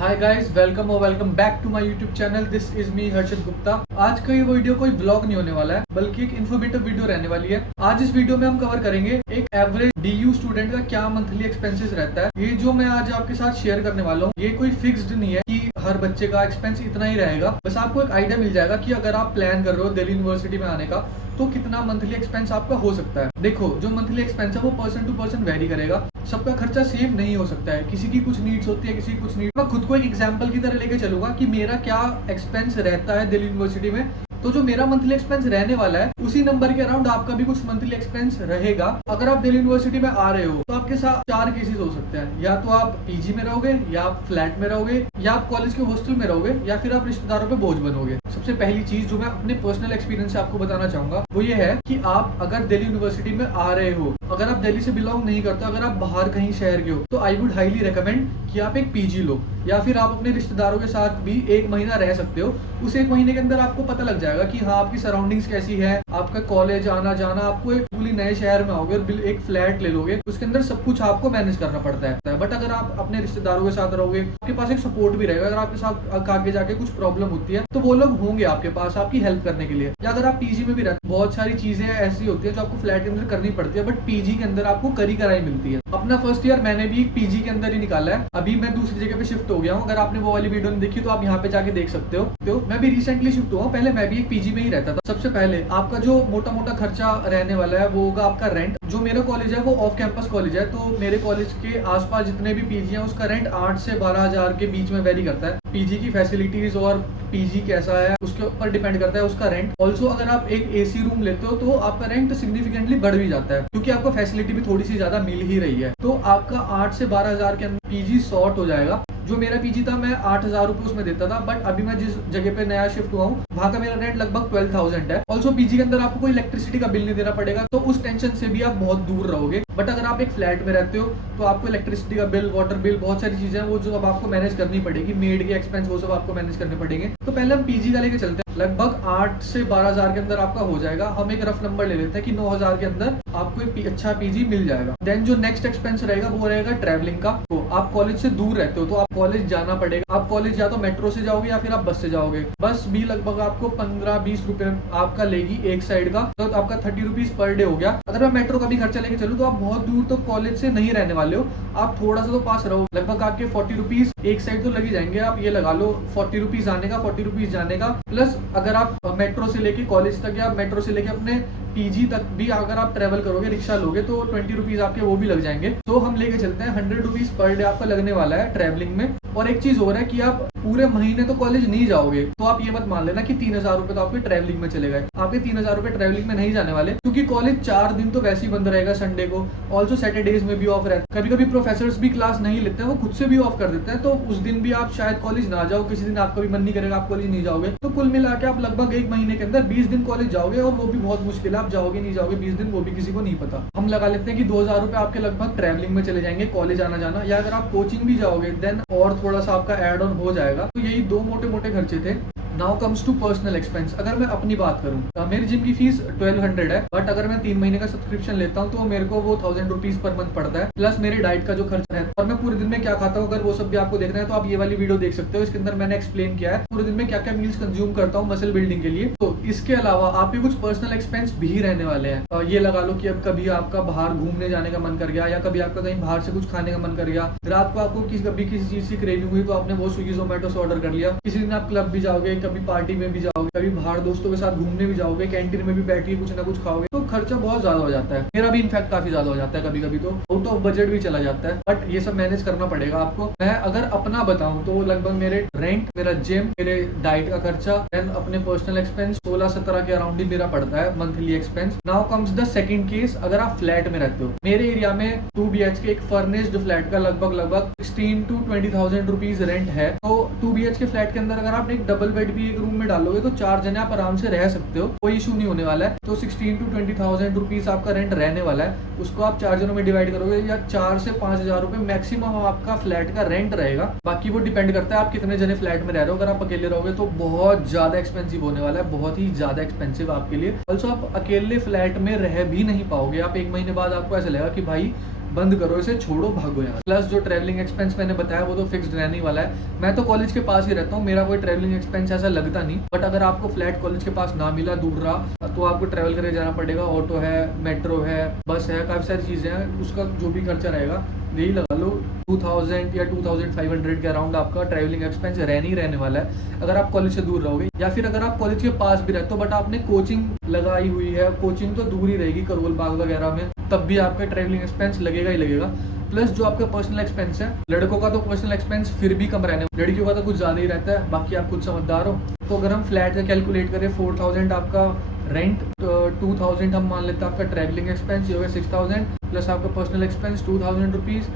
हाय guys, welcome और welcome back to my YouTube channel. This is me Harshit Gupta. आज का ये वीडियो कोई व्लॉग नहीं होने वाला है, बल्कि एक इन्फॉर्मेटिव वीडियो रहने वाली है। आज इस वीडियो में हम कवर करेंगे एक एवरेज डीयू स्टूडेंट का क्या मंथली एक्सपेंसेस रहता है। ये जो मैं आज आपके साथ शेयर करने वाला हूँ, ये कोई फिक्स्ड नहीं है कि हर बच्चे का एक्सपेंस इतना ही रहेगा। बस आपको एक आइडिया मिल जाएगा कि अगर आप प्लान कर रहे हो दिल्ली यूनिवर्सिटी में आने का, तो कितना मंथली एक्सपेंस आपका हो सकता है। देखो, जो मंथली एक्सपेंस है वो पर्सन टू पर्सन वेरी करेगा। सबका खर्चा सेम नहीं हो सकता है, किसी की कुछ नीड्स होती है, किसी की कुछ नीड। मैं खुद को एक एग्जांपल की तरह लेके चलूंगा कि मेरा क्या एक्सपेंस रहता है दिल्ली यूनिवर्सिटी में। तो जो मेरा मंथली एक्सपेंस रहने वाला है, उसी नंबर के अराउंड आपका भी कुछ मंथली एक्सपेंस रहेगा। अगर आप दिल्ली यूनिवर्सिटी में आ रहे हो तो आपके साथ चार केसेस हो सकते हैं। या तो आप पीजी में रहोगे, या आप फ्लैट में रहोगे, या आप कॉलेज के हॉस्टल में रहोगे, या फिर आप रिश्तेदारों पे बोझ बनोगे। सबसे पहली चीज जो मैं अपने पर्सनल एक्सपीरियंस से आपको बताना चाहूंगा वो ये है कि आप अगर दिल्ली यूनिवर्सिटी में आ रहे हो, अगर आप दिल्ली से बिलोंग नहीं करते, अगर आप बाहर कहीं शहर के हो, तो आई वुड हाईली रिकमेंड कि आप एक पीजी लो, या फिर आप अपने रिश्तेदारों के साथ भी एक महीना रह सकते हो। उस एक महीने के अंदर आपको पता लग जाएगा कि हाँ, आपकी सराउंडिंग्स कैसी है, आपका कॉलेज आना जाना। आपको एक पूरी नए शहर में आओगे और एक फ्लैट ले लोगे, उसके अंदर सब कुछ आपको मैनेज करना पड़ता है। बट अगर आप अपने रिश्तेदारों के साथ रहोगे, आपके पास एक सपोर्ट भी रहेगा। अगर आपके साथ आगे जाके कुछ प्रॉब्लम होती है तो वो लोग होंगे आपके पास आपकी हेल्प करने के लिए। या अगर आप पीजी में भी रहते, बहुत सारी चीजें ऐसी होती है जो आपको फ्लैट के अंदर करनी पड़ती है, बट पीजी के अंदर आपको करी कराई मिलती है। अपना फर्स्ट ईयर मैंने भी एक पीजी के अंदर ही निकाला है। अभी मैं दूसरी जगह पे शिफ्ट हो गया हूँ। अगर आपने वो वाली वीडियो नहीं देखी तो आप यहाँ पे जाके देख सकते हो। तो मैं भी रिसेंटली शिफ्ट हुआ हूँ, पहले मैं भी एक पीजी में ही रहता था। सबसे पहले आपका जो मोटा मोटा खर्चा रहने वाला है वो होगा आपका रेंट। जो मेरा कॉलेज है वो ऑफ कैंपस कॉलेज है, तो मेरे कॉलेज के आसपास जितने भी पीजी हैं उसका रेंट 8 से 12 हजार के बीच में वेरी करता है। पीजी की फैसिलिटीज और पीजी कैसा है उसके ऊपर डिपेंड करता है उसका रेंट। ऑल्सो अगर आप एक एसी रूम लेते हो तो आपका रेंट सिग्निफिकेंटली बढ़ भी जाता है, क्योंकि आपको फैसिलिटी भी थोड़ी सी ज्यादा मिल ही रही है। तो आपका 8 से 12 हजार के अंदर पीजी सॉर्ट हो जाएगा। जो मेरा पीजी था मैं 8,000 रुपए उसमें देता था, बट अभी मैं जिस जगह पे नया शिफ्ट हुआ हूँ वहाँ का मेरा रेंट लगभग 12,000 है। ऑल्सो पीजी के अंदर आपको कोई इलेक्ट्रिसिटी का बिल नहीं देना पड़ेगा, तो उस टेंशन से भी आप बहुत दूर रहोगे। बट अगर आप एक फ्लैट में रहते हो तो आपको इलेक्ट्रिसिटी का बिल, वाटर बिल, बहुत सारी चीजें वो जो अब आपको मैनेज करनी पड़ेगी, मेड के एक्सपेंस वो सब आपको मैनेज करने पड़ेंगे। तो पहले हम पीजी का लेके चलते हैं। लगभग 8 से 12 हजार के अंदर आपका हो जाएगा। हम एक रफ नंबर ले लेते हैं कि 9,000 के अंदर आपको एक अच्छा पीजी मिल जाएगा। देन जो नेक्स्ट एक्सपेंस रहेगा वो रहेगा ट्रैवलिंग का। तो आप कॉलेज से दूर रहते हो तो आप कॉलेज जाना पड़ेगा। आप कॉलेज या तो मेट्रो से जाओगे या फिर आप बस से जाओगे। बस भी लगभग आपको 15-20 रुपए आपका लेगी एक साइड का, तो आपका 30 रुपीज पर डे हो गया। अगर मैं मेट्रो का भी खर्चा लेके चलूँ तो आप बहुत दूर तो कॉलेज से नहीं रहने वाले हो, आप थोड़ा सा तो पास रहो। लगभग आपके 40 रुपीज एक साइड तो लगी जाएंगे। आप ये लगा लो 40 रुपीज आने का, 40 रुपीज जाने का, प्लस अगर आप मेट्रो से लेके कॉलेज तक या मेट्रो से लेके अपने पीजी तक भी अगर आप ट्रेवल करोगे, रिक्शा लोगे, तो 20 रुपीज आपके वो भी लग जाएंगे। तो हम लेके चलते हैं 100 रुपीज पर डे आपका लगने वाला है ट्रेवलिंग में। और एक चीज हो रहा है कि आप पूरे महीने तो कॉलेज नहीं जाओगे, तो आप ये मत मान लेना कि 3,000 रुपए तो आपके ट्रेवलिंग में चले गए। आपके 3,000 रुपए ट्रेवलिंग में नहीं जाने वाले, क्योंकि कॉलेज 4 दिन तो वैसे ही बंद रहेगा संडे को। ऑल्सो सैटरडेज में भी ऑफ रहता है। कभी कभी प्रोफेसर्स भी क्लास नहीं लेते हैं, वो खुद से भी ऑफ कर देते हैं, तो उस दिन भी आप शायद कॉलेज ना जाओ। किसी दिन आपका भी मन नहीं करेगा, आप कॉलेज नहीं जाओगे। तो कुल मिला के आप लगभग एक महीने के अंदर 20 दिन कॉलेज जाओगे, और वो भी बहुत मुश्किल है। आप जाओगे नहीं जाओगे 20 दिन, वो भी किसी को नहीं पता। हम लगा लेते हैं कि 2,000 रुपए आपके लगभग ट्रैवलिंग में चले जाएंगे, कॉलेज आना जाना। या अगर आप कोचिंग भी जाओगे देन और थोड़ा सा आपका एड ऑन हो जाएगा। तो यही दो मोटे मोटे खर्चे थे। Now comes to personal expense. अगर मैं अपनी बात करूं, मेरी जिम की फीस 1200 है, बट अगर मैं 3 महीने का सब्सक्रिप्शन लेता हूं तो मेरे को वो 1000 रुपीज पर मंथ पड़ता है, प्लस मेरे डाइट का जो खर्चा है। और मैं पूरे दिन में क्या खाता हूँ, अगर वो सब भी आपको देखना है तो आप ये वाली वीडियो देख सकते हो। इसके अंदर मैंने एक्सप्लेन किया है पूरे दिन में क्या क्या मील्स कंज्यूम करता हूँ मसल बिल्डिंग के लिए। तो इसके अलावा आपके कुछ पर्सनल एक्सपेंस भी रहने वाले हैं। ये लगा लो कि अब कभी आपका बाहर घूमने जाने का मन कर गया, या कभी आपका कहीं बाहर से कुछ खाने का मन कर गया, रात को आपको कभी किसी चीज की क्रेविंग हुई तो आपने वो स्विगी जोमेटो से ऑर्डर कर लिया। किसी दिन आप क्लब भी जाओगे, कभी पार्टी में भी जाओगे, कभी बाहर दोस्तों के साथ घूमने भी जाओगे, कैंटीन में भी बैठ के कुछ ना कुछ खाओगे, तो खर्चा बहुत ज्यादा हो जाता है। मेरा भी इनफैक्ट काफी ज्यादा हो जाता है, कभी कभी तो आउट ऑफ बजट भी चला जाता है। बट ये सब मैनेज करना पड़ेगा आपको। मैं अगर अपना बताऊं तो लगभग मेरे रेंट, मेरा जिम, मेरे डाइट का खर्चा, देन अपने पर्सनल एक्सपेंस 16-17 के अराउंड ही मेरा पड़ता है monthly expense. Now comes the second case. अगर आप फ्लैट में रहते हो, मेरे एरिया में 2 BHK एक फर्निश्ड फ्लैट का लगभग 16 to 20,000 रुपीज रेंट है। तो 2 BHK फ्लैट के अंदर अगर आप एक डबल बेड भी एक रूम में डालोगे तो 4 जने आप आराम से रह सकते हो, कोई इशू नहीं होने वाला है। तो 16 to 20,000 रुपीज आपका रेंट रहने वाला है। उसको आप 4 जनों में डिवाइड करोगे, या 4 से 5,000 रुपए मैक्सिमम आपका फ्लैट का रेंट रहेगा। बाकी वो डिपेंड करता है आप कितने जने फ्लैट में रह रहे हो। अगर आप अकेले रहोगे तो बहुत ज्यादा एक्सपेंसिव होने वाला है, बहुत ही ज्यादा एक्सपेंसिव आपके लिए। ऑल्सो आप अकेले फ्लैट में रह भी नहीं पाओगे। आप एक महीने बाद आपको ऐसा लगेगा कि भाई बंद करो इसे, छोड़ो, भागो यहाँ। प्लस जो ट्रैवलिंग एक्सपेंस मैंने बताया वो तो फिक्स्ड रहने ही वाला है। मैं तो कॉलेज के पास ही रहता हूँ, मेरा कोई ट्रैवलिंग एक्सपेंस ऐसा लगता नहीं। बट अगर आपको फ्लैट कॉलेज के पास ना मिला, दूर रहा, तो आपको ट्रैवल करके जाना पड़ेगा। ऑटो है, मेट्रो है, बस है, काफ़ी सारी चीज़ें हैं। उसका जो भी खर्चा रहेगा यही लगा लो 2000 या 2500 के अराउंड आपका ट्रैवलिंग एक्सपेंस रहने वाला है अगर आप कॉलेज से दूर रहोगे। या फिर अगर आप कॉलेज के पास भी रहते हो बट आपने कोचिंग लगाई हुई है, कोचिंग तो दूर ही रहेगी करोल बाग वगैरह में, तब भी आपका ट्रैवलिंग एक्सपेंस लगेगा ही लगेगा। प्लस जो आपका पर्सनल एक्सपेंस है, लड़कों का तो पर्सनल एक्सपेंस फिर भी कम रहने, लड़कियों का तो कुछ ज़्यादा ही रहता है, बाकी आप खुद समझदार हो। तो अगर हम फ्लैट का कैलकुलेट करें, 4000 आपका रेंट, 2000 हम मान लेते हैं आपका ट्रैवलिंग एक्सपेंस, ये हो गया 6000, प्लस आपका पर्सनल एक्सपेंस 2000 रुपीज़,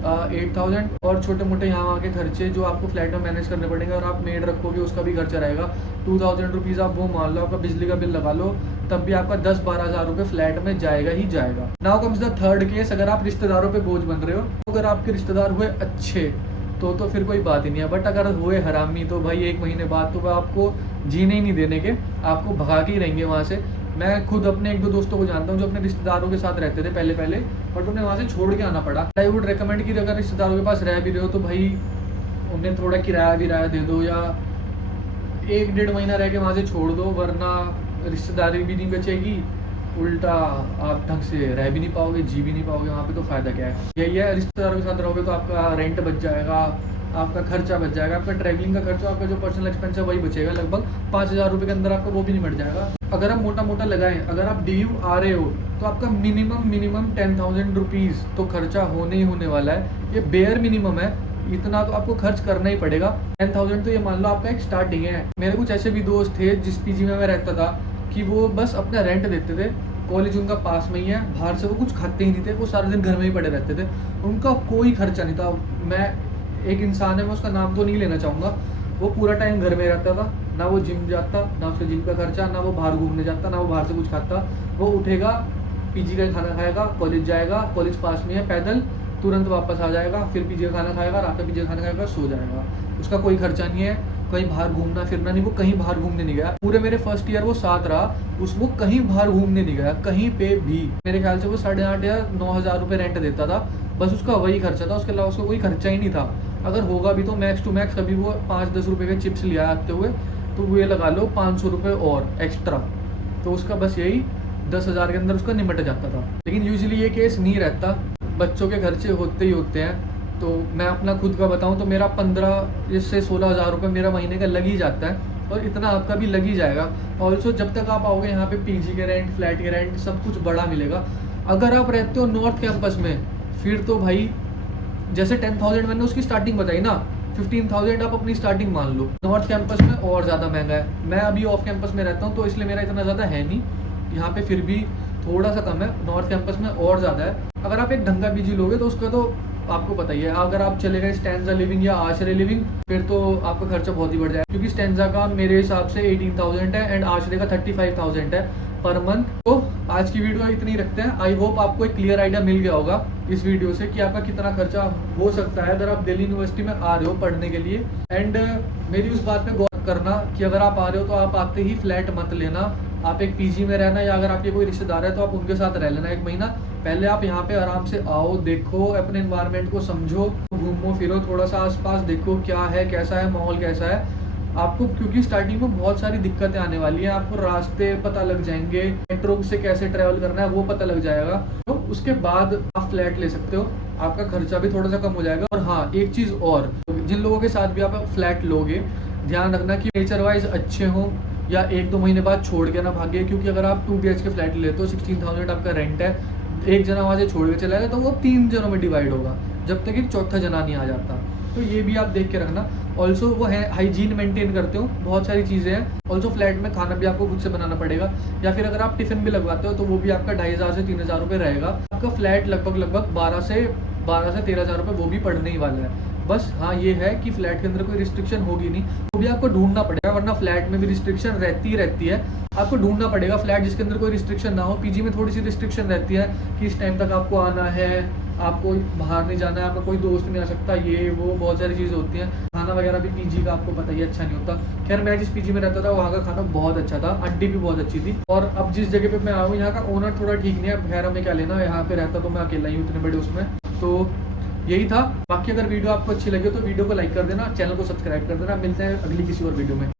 8000, और छोटे मोटे यहाँ वहाँ के खर्चे जो आपको फ्लैट में मैनेज करने पड़ेंगे। और आप मेड रखोगे उसका भी खर्चा रहेगा 2000 रुपीज़, आप वो मान लो। आपका बिजली का बिल लगा लो, तब भी आपका 10-12 हज़ार रुपये फ्लैट में जाएगा ही जाएगा। Now comes the third case, अगर आप रिश्तेदारों पे बोझ बन रहे हो। अगर आपके रिश्तेदार हुए अच्छे तो फिर कोई बात ही नहीं है। बट अगर हुए हरामी तो भाई 1 महीने बाद तो वह आपको जीने ही नहीं देने के, आपको भगा के ही रहेंगे वहाँ से। मैं खुद अपने 1-2 दोस्तों को जानता हूँ जो अपने रिश्तेदारों के साथ रहते थे पहले, बट उन्हें वहाँ से छोड़ के आना पड़ा। आई वुड रिकमेंड कि अगर रिश्तेदारों के पास रह भी रहे हो तो भाई उन्हें थोड़ा किराया दे दो, या 1-1.5 महीना रह के वहाँ से छोड़ दो, वरना रिश्तेदारी भी नहीं बचेगी, उल्टा आप ढंग से रह भी नहीं पाओगे, जी भी नहीं पाओगे वहाँ पे। तो फ़ायदा क्या है? यही है, रिश्तेदारों के साथ रहोगे तो आपका रेंट बच जाएगा, आपका खर्चा बच जाएगा, आपका ट्रैवलिंग का खर्चा, आपका जो पर्सनल एक्सपेंस है वही बचेगा। लगभग 5000 रुपये के अंदर आपका वो भी निपट जाएगा। अगर आप मोटा लगाएं, अगर आप DU आ रहे हो तो आपका मिनिमम 10,000 रुपीज़ तो खर्चा होने ही होने वाला है। ये बेयर मिनिमम है, इतना तो आपको खर्च करना ही पड़ेगा। 10,000 तो ये मान लो आपका एक स्टार्टिंग है। मेरे कुछ ऐसे भी दोस्त थे जिस PG में मैं रहता था कि वो बस अपना रेंट देते थे, कॉलेज उनका पास में ही है, बाहर से वो कुछ खाते ही नहीं थे, वो सारा दिन घर में ही पड़े रहते थे, उनका कोई खर्चा नहीं था। मैं एक इंसान है, मैं उसका नाम तो नहीं लेना चाहूँगा, वो पूरा टाइम घर में रहता था, ना वो जिम जाता, ना उसका जिम का खर्चा, ना वो बाहर घूमने जाता, ना वो बाहर से कुछ खाता। वो उठेगा, PG का खाना खाएगा, कॉलेज जाएगा, कॉलेज पास में है, पैदल तुरंत वापस आ जाएगा, फिर PG का खाना खाएगा, रात का PG का खाना खाएगा, सो जाएगा। उसका कोई खर्चा नहीं है, कहीं बाहर घूमना फिरना नहीं, वो कहीं बाहर घूमने नहीं गया। पूरे मेरे फर्स्ट ईयर वो साथ रहा, वो कहीं बाहर घूमने नहीं गया, कहीं पे भी। मेरे ख्याल से वो 8,500 या 9,000 रुपये रेंट देता था, बस उसका वही खर्चा था, उसके अलावा उसका कोई खर्चा ही नहीं था। अगर होगा भी तो मैक्स टू मैक्स कभी वो 5-10 रुपये के चिप्स लिया आते हुए, तो वो ये लगा लो 500 रुपये और एक्स्ट्रा, तो उसका बस यही 10,000 के अंदर उसका निपट जाता था। लेकिन यूजुअली ये केस नहीं रहता, बच्चों के खर्चे होते ही होते हैं। तो मैं अपना खुद का बताऊं तो मेरा 15 से 16,000 रुपये मेरा महीने का लग ही जाता है, और इतना आपका भी लग ही जाएगा। ऑल्सो जब तक आप आओगे यहाँ पे PG के रेंट, फ्लैट के रेंट सब कुछ बड़ा मिलेगा। अगर आप रहते हो नॉर्थ कैंपस में, फिर तो भाई जैसे 10,000 मैंने उसकी स्टार्टिंग बताई ना, 15,000 आप अपनी स्टार्टिंग मान लो। नॉर्थ कैंपस में और ज़्यादा महंगा है। मैं अभी ऑफ कैंपस में रहता हूँ तो इसलिए मेरा इतना ज़्यादा है नहीं, यहाँ पे फिर भी थोड़ा सा कम है, नॉर्थ कैंपस में और ज़्यादा है। अगर आप एक ढंग का PG लोगे तो उसका तो आपको पता ही है। अगर आप चले गए स्टैंजा लिविंग या आश्रय लिविंग, फिर तो आपका खर्चा बहुत ही बढ़ जाएगा, क्योंकि स्टैंजा का मेरे हिसाब से 18,000 है एंड आश्रय का 35,000 है पर मंथ। तो आज की वीडियो इतनी रखते हैं। आई होप आपको एक क्लियर आइडिया मिल गया होगा इस वीडियो से कि आपका कितना खर्चा हो सकता है अगर आप दिल्ली यूनिवर्सिटी में आ रहे हो पढ़ने के लिए। एंड मेरी उस बात पे गौर करना कि अगर आप आ रहे हो तो आप आते ही फ्लैट मत लेना, आप एक PG में रहना, या अगर आपके कोई रिश्तेदार है तो आप उनके साथ रह लेना 1 महीना। पहले आप यहाँ पे आराम से आओ, देखो, अपने एनवायरनमेंट को समझो, घूमो फिरो, थोड़ा सा आसपास देखो क्या है, कैसा है माहौल, कैसा है आपको, क्योंकि स्टार्टिंग में बहुत सारी दिक्कतें आने वाली हैं। आपको रास्ते पता लग जाएंगे, मेट्रो से कैसे ट्रैवल करना है वो पता लग जाएगा, तो उसके बाद आप फ्लैट ले सकते हो, आपका खर्चा भी थोड़ा सा कम हो जाएगा। और हाँ, एक चीज़ और, जिन लोगों के साथ भी आप फ्लैट लोगे, ध्यान रखना कि नेचर वाइज अच्छे हों, या 1-2 महीने बाद छोड़ के ना भागे, क्योंकि अगर आप 2 BHK फ्लैट लेते हो, 16,000 आपका रेंट है, एक जना वहाँ से छोड़ के चला गया तो वो 3 जनों में डिवाइड होगा, जब तक एक चौथा जना नहीं आ जाता। तो ये भी आप देख के रखना। ऑल्सो वो है हाइजीन मेंटेन करते हो, बहुत सारी चीज़ें हैं। ऑल्सो फ्लैट में खाना भी आपको खुद से बनाना पड़ेगा, या फिर अगर आप टिफ़िन भी लगवाते हो तो वो भी आपका 2,500 से 3,000 रुपये रहेगा। आपका फ्लैट लगभग 12 से 13,000 रुपये वो भी पड़ने ही वाला है। बस हाँ, ये है कि फ्लैट के अंदर कोई रिस्ट्रिक्शन होगी नहीं, वो भी आपको ढूंढना पड़ेगा, वरना फ्लैट में भी रिस्ट्रिक्शन रहती है। आपको ढूंढना पड़ेगा फ्लैट जिसके अंदर कोई रिस्ट्रिक्शन ना हो। PG में थोड़ी सी रिस्ट्रिक्शन रहती है कि इस टाइम तक आपको आना है, आपको बाहर नहीं जाना है, आपका कोई दोस्त नहीं आ सकता, ये वो बहुत सारी चीज़ें होती हैं। खाना खाना वगैरह भी पीजी का आपको पता ही अच्छा नहीं होता। खैर मैं जिस पीजी में रहता था वहाँ का खाना बहुत अच्छा था, आंटी भी बहुत अच्छी थी। और अब जिस जगह पे मैं आया हूँ यहाँ का ओनर थोड़ा ठीक नहीं है, खैर हमें क्या लेना, यहाँ पे रहता तो मैं अकेला ही हूँ इतने बड़े उसमें। तो यही था। बाकी अगर वीडियो आपको अच्छी लगे तो वीडियो को लाइक कर देना, चैनल को सब्सक्राइब कर देना। मिलते हैं अगली किसी और वीडियो में।